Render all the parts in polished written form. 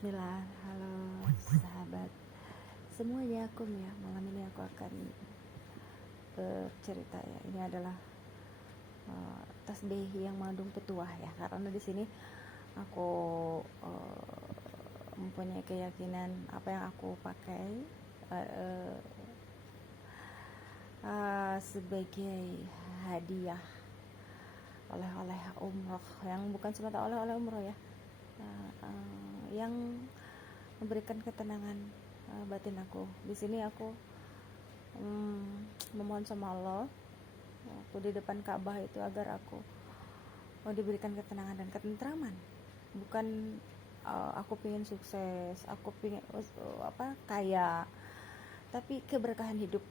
Bismillah, halo sahabat semuanya ya. Malam ini aku akan bercerita ya. Ini adalah tasbih yang mengandung petuah ya. Karena di sini aku mempunyai keyakinan apa yang aku pakai sebagai hadiah oleh-oleh umroh, yang bukan semata oleh-oleh umroh ya, yang memberikan ketenangan batin aku. Di sini aku memohon sama Allah, aku di depan Ka'bah itu agar aku diberikan ketenangan dan ketentraman. Bukan aku pengen sukses, aku pengen kaya, tapi keberkahan hidup,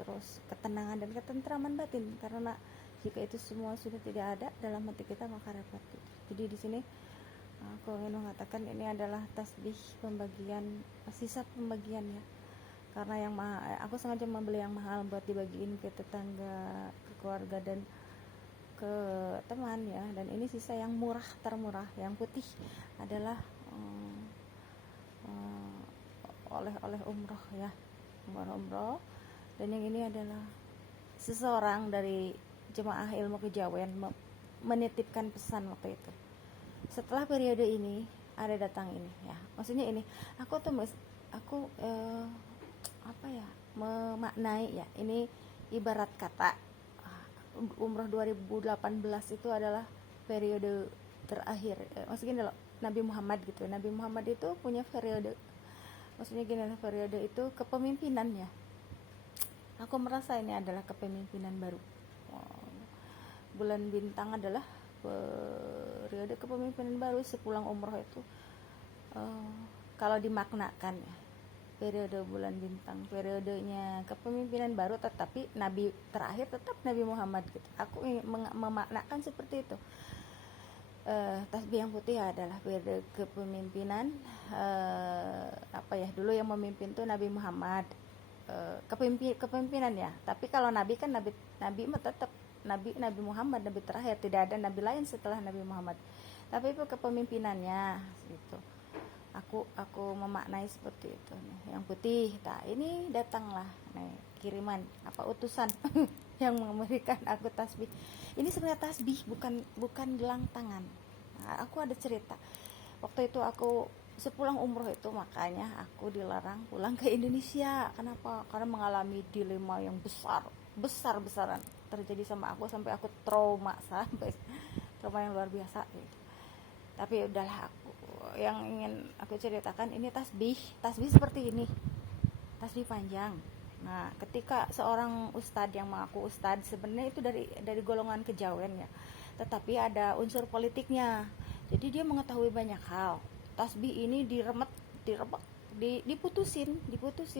terus ketenangan dan ketentraman batin. Karena jika itu semua sudah tidak ada dalam hati kita, maka repot. Jadi di sini aku ingin mengatakan ini adalah tasbih pembagian, sisa pembagian ya. Karena aku sengaja membeli yang mahal buat dibagiin ke tetangga, ke keluarga, dan ke teman ya. Dan ini sisa yang murah, termurah, yang putih adalah oleh umroh ya, umroh. Dan yang ini adalah seseorang dari jemaah ilmu kejawen menitipkan pesan waktu itu. Setelah periode ini ada datang ini ya, maksudnya ini aku memaknai ya, ini ibarat kata umroh 2018 itu adalah periode terakhir, maksudnya loh, Nabi Muhammad gitu. Nabi Muhammad itu punya periode, maksudnya gini, periode itu kepemimpinannya. Aku merasa ini adalah kepemimpinan baru. Bulan bintang adalah periode kepemimpinan baru sepulang umroh itu. Kalau dimaknakan ya, periode bulan bintang, periodenya kepemimpinan baru, tetapi nabi terakhir tetap Nabi Muhammad gitu. Aku memaknakan seperti itu. Tasbih yang putih adalah periode kepemimpinan, dulu yang memimpin tuh Nabi Muhammad, kepemimpinan ya. Tapi kalau nabi kan nabi tetap Nabi Muhammad, nabi terakhir, tidak ada nabi lain setelah Nabi Muhammad. Tapi itu kepemimpinannya gitu. Aku memaknai seperti itu nih, yang putih. Nah, ini datanglah nih kiriman utusan yang memberikan aku tasbih. Ini sebenarnya tasbih, bukan gelang tangan. Nah, aku ada cerita. Waktu itu aku sepulang umroh itu, makanya aku dilarang pulang ke Indonesia. Kenapa? Karena mengalami dilema yang besar-besaran terjadi sama aku, sampai aku trauma yang luar biasa gitu. Tapi udahlah, yang ingin aku ceritakan ini tasbih seperti ini, tasbih panjang. Nah, ketika seorang ustadz yang mengaku ustadz, sebenarnya itu dari golongan kejawen ya, tetapi ada unsur politiknya. Jadi dia mengetahui banyak hal. Tasbih ini diputusin,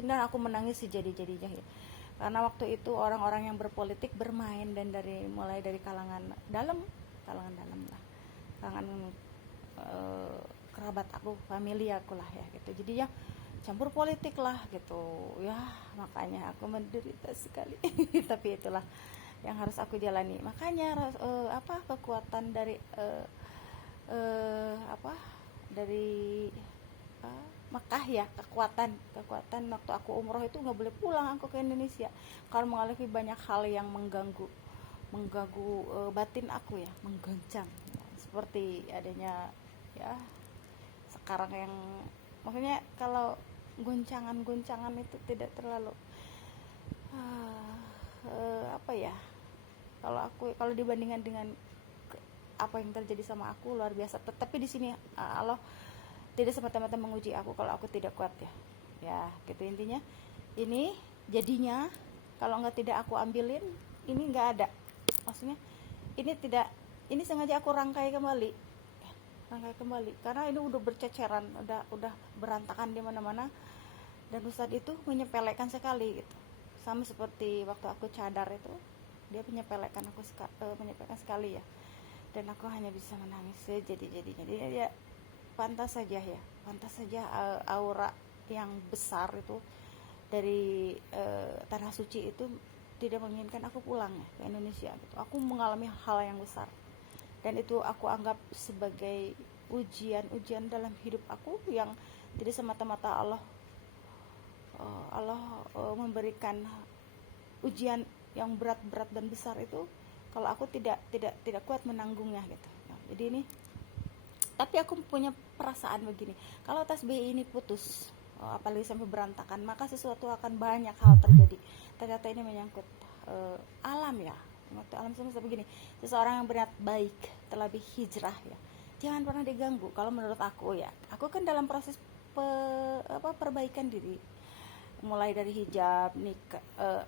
dan aku menangis sejadi-jadinya ya. Karena waktu itu orang-orang yang berpolitik bermain, dan mulai dari kalangan dalam lah, kalangan kerabat aku, famili aku lah ya gitu. Jadi ya campur politik lah gitu ya, makanya aku menderita sekali. Tapi itulah yang harus aku jalani. Makanya kekuatan dari Mekah ya, kekuatan waktu aku umroh itu nggak boleh pulang aku ke Indonesia karena mengalami banyak hal yang mengganggu batin aku ya, menggoncang, seperti adanya ya sekarang yang, maksudnya kalau goncangan itu tidak terlalu kalau dibandingkan dengan apa yang terjadi sama aku, luar biasa. Tetapi di sini Allah tidak semata-mata menguji aku kalau aku tidak kuat ya gitu intinya. Ini jadinya kalau tidak aku ambilin, ini nggak ada, maksudnya ini sengaja aku rangkai kembali karena ini udah berceceran, udah berantakan di mana-mana. Dan ustadz itu menyepelekan sekali gitu, sama seperti waktu aku cadar itu, dia menyepelekan sekali ya. Dan aku hanya bisa menangis sejadi-jadinya. Dia pantas saja aura yang besar itu dari tanah suci itu tidak menginginkan aku pulang ya ke Indonesia gitu. Aku mengalami hal yang besar, dan itu aku anggap sebagai ujian dalam hidup aku yang tidak semata-mata memberikan ujian yang berat-berat dan besar itu kalau aku tidak kuat menanggungnya gitu. Nah, jadi ini, tapi aku punya perasaan begini, kalau tasbih ini putus, apalagi sampai berantakan, maka sesuatu akan banyak hal terjadi. Ternyata ini menyangkut alam ya, alam semesta begini. Seseorang yang berniat baik terlebih hijrah ya, jangan pernah diganggu. Kalau menurut aku ya, aku kan dalam proses perbaikan diri, mulai dari hijab, nikah.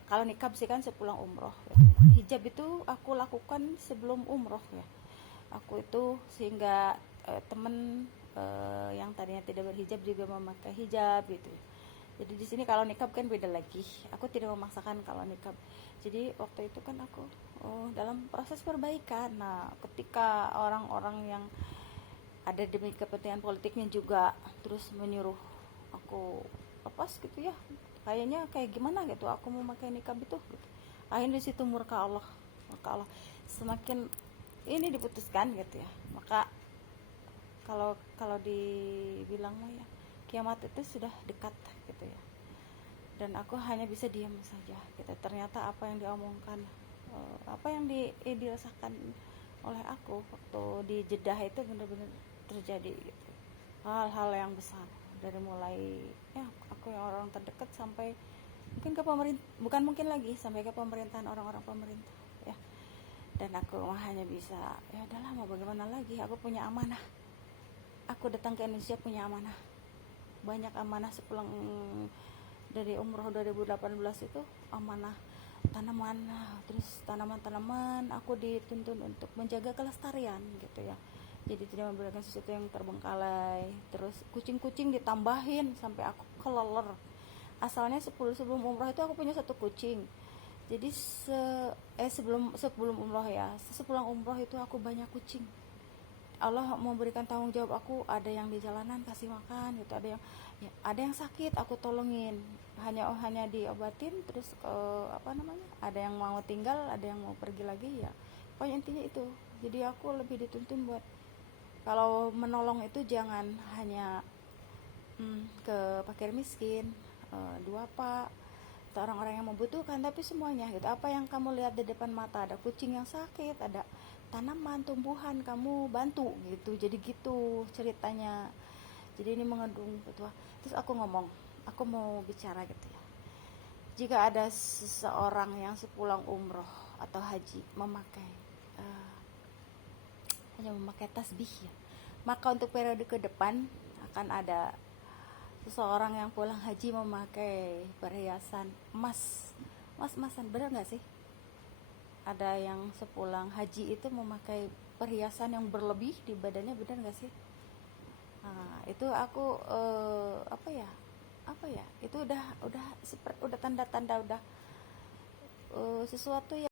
Kalau nikah sih kan sepulang umroh ya. Hijab itu aku lakukan sebelum umroh ya. Aku itu sehingga temen yang tadinya tidak berhijab juga memakai hijab gitu. Jadi di sini kalau nikab kan beda lagi. Aku tidak memaksakan kalau nikab. Jadi waktu itu kan aku dalam proses perbaikan. Nah, ketika orang-orang yang ada demi kepentingan politiknya juga terus menyuruh aku lepas gitu ya, kayaknya kayak gimana gitu aku mau pakai nikab itu gitu. Akhirnya di situ murka Allah semakin ini diputuskan gitu ya. Maka kalau kalau dibilang mah ya, kiamat itu sudah dekat gitu ya, dan aku hanya bisa diam saja gitu. Ternyata apa yang diomongkan, apa yang dirasakan oleh aku waktu di Jeddah itu benar-benar terjadi gitu. Hal-hal yang besar, dari mulai ya aku yang orang terdekat sampai mungkin ke pemerintah, bukan mungkin lagi sampai ke pemerintahan, orang-orang pemerintah ya. Dan aku hanya bisa ya udahlah, mau bagaimana lagi, aku punya amanah. Aku datang ke Indonesia punya amanah, banyak amanah sepulang dari umroh 2018 itu. Amanah tanaman, terus tanaman-tanaman aku dituntun untuk menjaga kelestarian gitu ya, jadi tidak memberikan sesuatu yang terbengkalai. Terus kucing-kucing ditambahin sampai aku kelelep. Asalnya sebelum umroh itu aku punya satu kucing. Jadi sebelum umroh ya, sepulang umroh itu aku banyak kucing. Allah memberikan tanggung jawab aku, ada yang di jalanan kasih makan gitu, ada yang sakit aku tolongin, hanya diobatin. Terus ada yang mau tinggal, ada yang mau pergi lagi ya, pokoknya intinya itu. Jadi aku lebih dituntun buat kalau menolong itu jangan hanya ke fakir miskin, duafa, atau orang-orang yang membutuhkan, tapi semuanya gitu. Apa yang kamu lihat di depan mata, ada kucing yang sakit, ada tanaman, tumbuhan, kamu bantu gitu. Jadi gitu ceritanya. Jadi ini mengandung petua. Terus aku ngomong, aku mau bicara gitu ya. Jika ada seseorang yang sepulang umroh atau haji hanya memakai tasbih ya, maka untuk periode ke depan akan ada seseorang yang pulang haji memakai perhiasan emas-emasan. Benar nggak sih? Ada yang sepulang haji itu memakai perhiasan yang berlebih di badannya, benar nggak sih? Nah, itu aku apa ya? Itu udah tanda-tanda, udah sesuatu yang